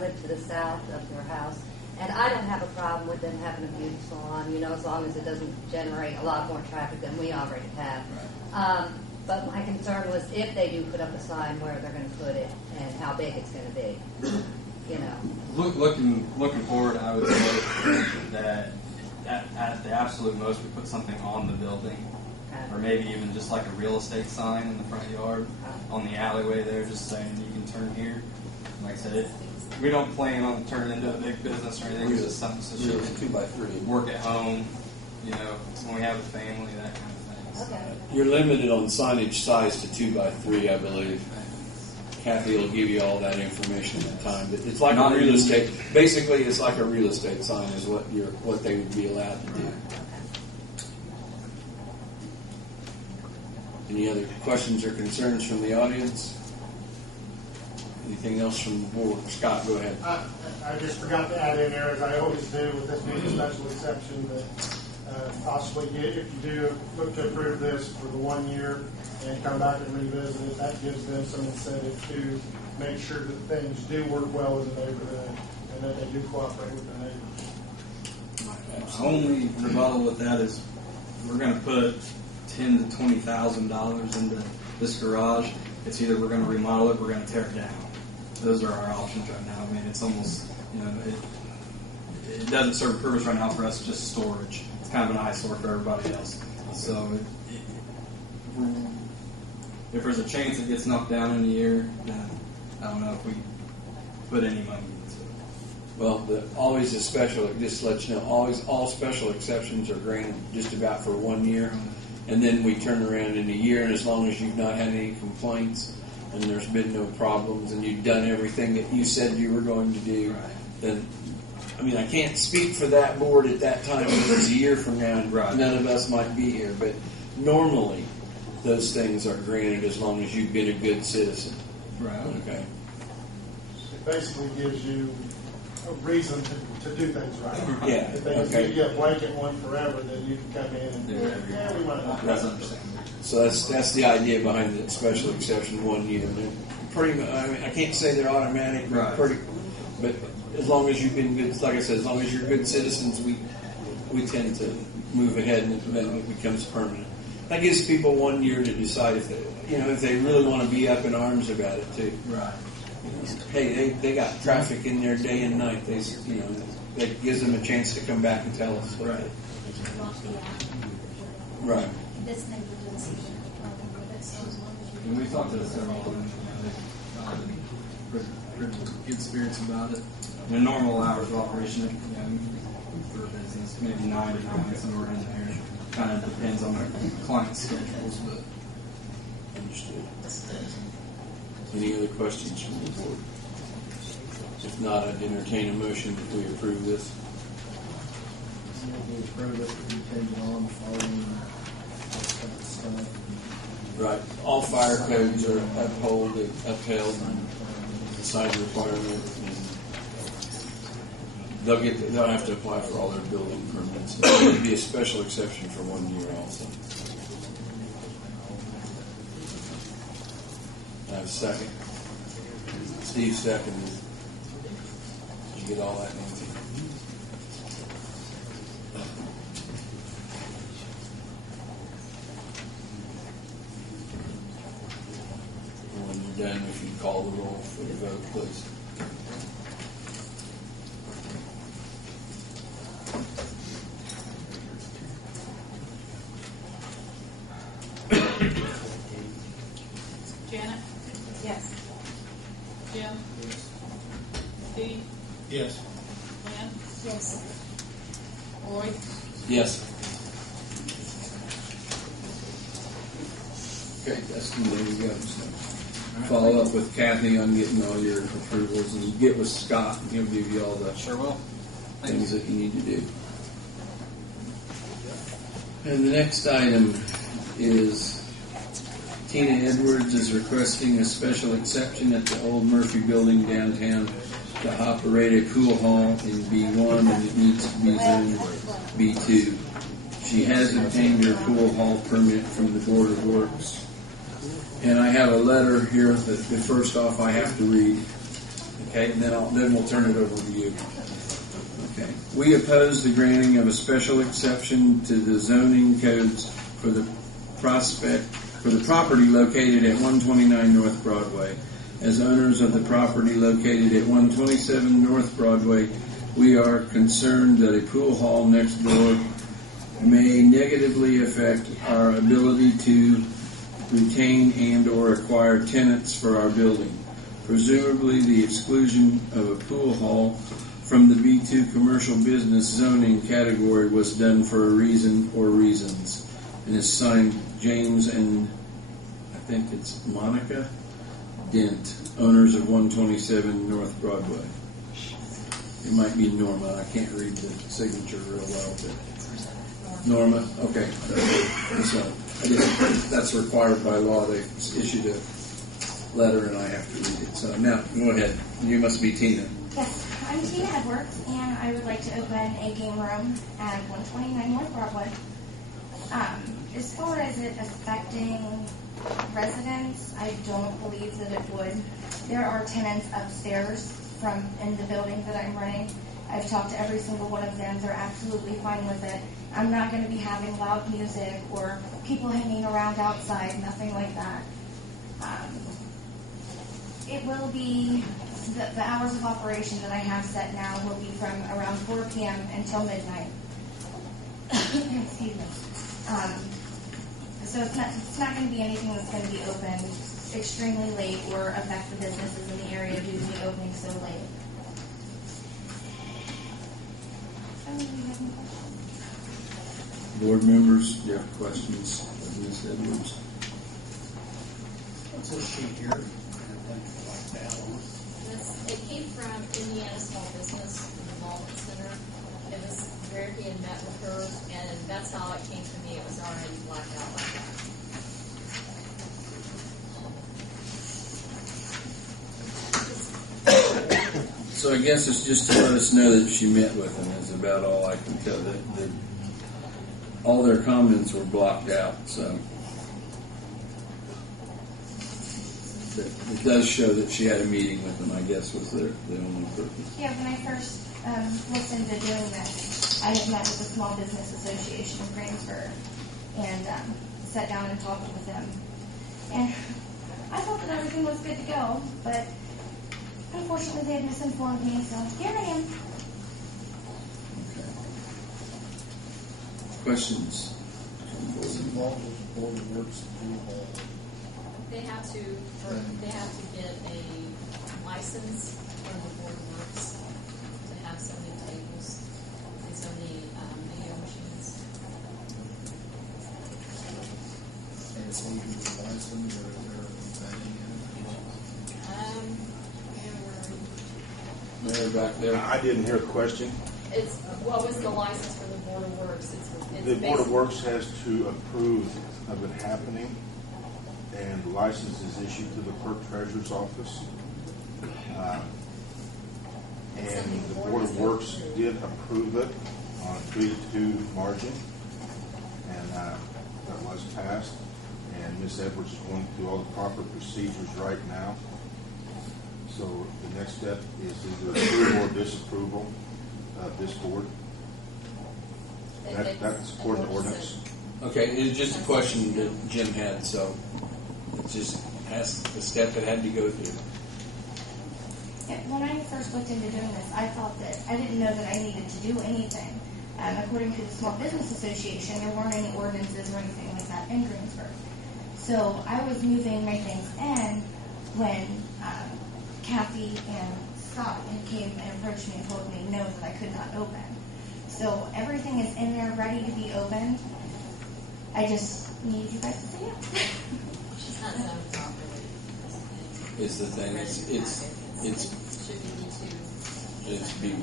live to the south of their house, and I don't have a problem with them having a beauty salon, as long as it doesn't generate a lot more traffic than we already have. But my concern was if they do put up a sign, where they're going to put it and how big it's going to be. Looking forward, I would say that at the absolute most, we put something on the building, or maybe even just like a real estate sign in the front yard, on the alleyway there, just saying you can turn here. Like I said, we don't plan on turning into a big business or anything. It's just something to show 2x3. Work at home, when we have a family, that kind of thing. Okay. You're limited on signage size to 2x3, I believe. Kathy will give you all that information at the time. But it's like a real estate. Basically, it's like a real estate sign is what they would be allowed to do. Any other questions or concerns from the audience? Anything else from the board? Scott, go ahead. I just forgot to add in there, as I always do with this being a special exception, that possibly if you do look to approve this for the 1 year and come back and revisit it, that gives them some incentive to make sure that things do work well in the neighborhood and that they do cooperate with the neighbors. My only rebuttal with that is we're going to put $10,000 to $20,000 into this garage. It's either we're going to remodel it, or we're going to tear it down. Those are our options right now. I mean, it's almost, it doesn't serve a purpose right now for us. It's just storage. It's kind of an eyesore for everybody else. So if there's a chance it gets knocked down in a year, then I don't know if we put any money into it. Well, always a special, just to let you know, all special exceptions are granted just about for 1 year. And then we turn around in a year, and as long as you've not had any complaints and there's been no problems and you've done everything that you said you were going to do, then, I mean, I can't speak for that board at that time. If it's a year from now, and none of us might be here, but normally those things are granted as long as you've been a good citizen. Right. Okay. It basically gives you a reason to do things right. Yeah. If they give you a blanket one forever, then you can come in and do it. Yeah, we might not. That's understandable. So that's the idea behind the special exception 1 year. They're pretty much, I mean, I can't say they're automatic, but as long as you've been good, like I said, as long as you're good citizens, we tend to move ahead, and then it becomes permanent. That gives people 1 year to decide if they really want to be up in arms about it too. Right. Hey, they got traffic in there day and night. That gives them a chance to come back and tell us. Right. Right. This neighborhood doesn't seem to have a problem with it, so as long as you. And we talked to several of them, they've pretty good spirits about it. And the normal hours of operation, for a business, maybe 9 to 9, somewhere in there. Kind of depends on the client's schedules, but. Understood. Any other questions from the board? If not, I'd entertain a motion that we approve this. We approve it, contingent on following that stuff. Right. All fire codes are upheld and the size requirement. And they'll have to apply for all their building permits. There would be a special exception for 1 year also. I have a second. Steve seconded. Did you get all that, Nancy? When you're done, if you call the roll for the vote, please. Janet? Yes. Jim? Steve? Yes. Lynn? Yes. Roy? Yes. Okay, that's the way we go. So follow up with Kathy on getting all your approvals, and get with Scott, and he'll give you all the Sure will. things that you need to do. And the next item is Tina Edwards is requesting a special exception at the old Murphy Building downtown to operate a pool hall in B1, and it needs to be zoned B2. She has obtained her pool hall permit from the Board of Works. And I have a letter here that first off I have to read. Okay, and then we'll turn it over to you. Okay. We oppose the granting of a special exception to the zoning codes for the property located at 129 North Broadway. As owners of the property located at 127 North Broadway, we are concerned that a pool hall next door may negatively affect our ability to retain and or acquire tenants for our building. Presumably, the exclusion of a pool hall from the B2 commercial business zoning category was done for a reason or reasons. And it's signed James and I think it's Monica Dent, owners of 127 North Broadway. It might be Norma. I can't read the signature real well, but Norma. Okay. So that's required by law. They issued a letter, and I have to read it. So now, go ahead. You must be Tina. Yes, I'm Tina Edwards, and I would like to open a game room at 129 North Broadway. As far as it affecting residents, I don't believe that it would. There are tenants upstairs in the building that I'm running. I've talked to every single one of them. They're absolutely fine with it. I'm not going to be having loud music or people hanging around outside, nothing like that. It will be, the hours of operation that I have set now will be from around 4 p.m. until midnight. Excuse me. So it's not going to be anything that's going to be open extremely late or affect the businesses in the area due to the opening so late. Board members, do you have questions of Ms. Edwards? What's this sheet here? It came from Indiana Small Business Development Center. It was where he had met with her, and that's how it came to me. It was already blacked out like that. So I guess it's just to let us know that she met with them is about all I can tell. All their comments were blocked out, so it does show that she had a meeting with them, I guess, was the only purpose. Yeah, when I first looked into doing this, I had met with the Small Business Association of Greensburg and sat down and talked with them. And I thought that everything was good to go, but unfortunately they had misinformed me, so here I am. Okay. Questions? What's involved with the Board of Works pool hall? They have to get a license from the Board of Works to have so many tables and so many video machines. And it's needed to be licensed, or is there a vetting in it? Mayor back there. I didn't hear the question. It's what was the license for the Board of Works? It's The Board of Works has to approve of it happening, and the license is issued to the clerk treasurer's office. And the Board of Works did approve it on a 3-2 margin, and that was passed. And Ms. Edwards is going through all the proper procedures right now. So the next step is either approval or disapproval of this board. That's according to ordinance. Okay, it's just a question that Jim had, so it just has the step it had to go through. Yeah, when I first looked into doing this, I thought that I didn't know that I needed to do anything. According to the Small Business Association, there weren't any ordinances or anything like that in Greensburg. So I was moving my things in when Kathy and Scott came and approached me and told me no, that I could not open. So everything is in there ready to be opened. I just need you guys to see it. She's not zoned properly. Is the thing. It's should be it's B1.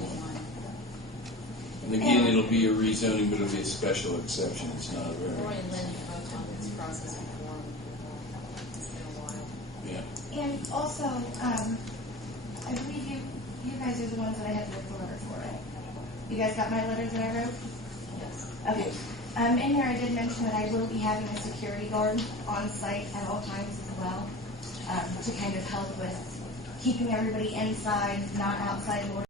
And again, it'll be a rezoning, but it'll be a special exception. It's not a Roy very. and Lynn both on this process before. It's been a while. Yeah. And also, I believe you guys are the ones that I had to write the letter for, right? You guys got my letter that I wrote? Yes. Okay. In here I did mention that I will be having a security guard on site at all times as well, to kind of help with keeping everybody inside, not outside the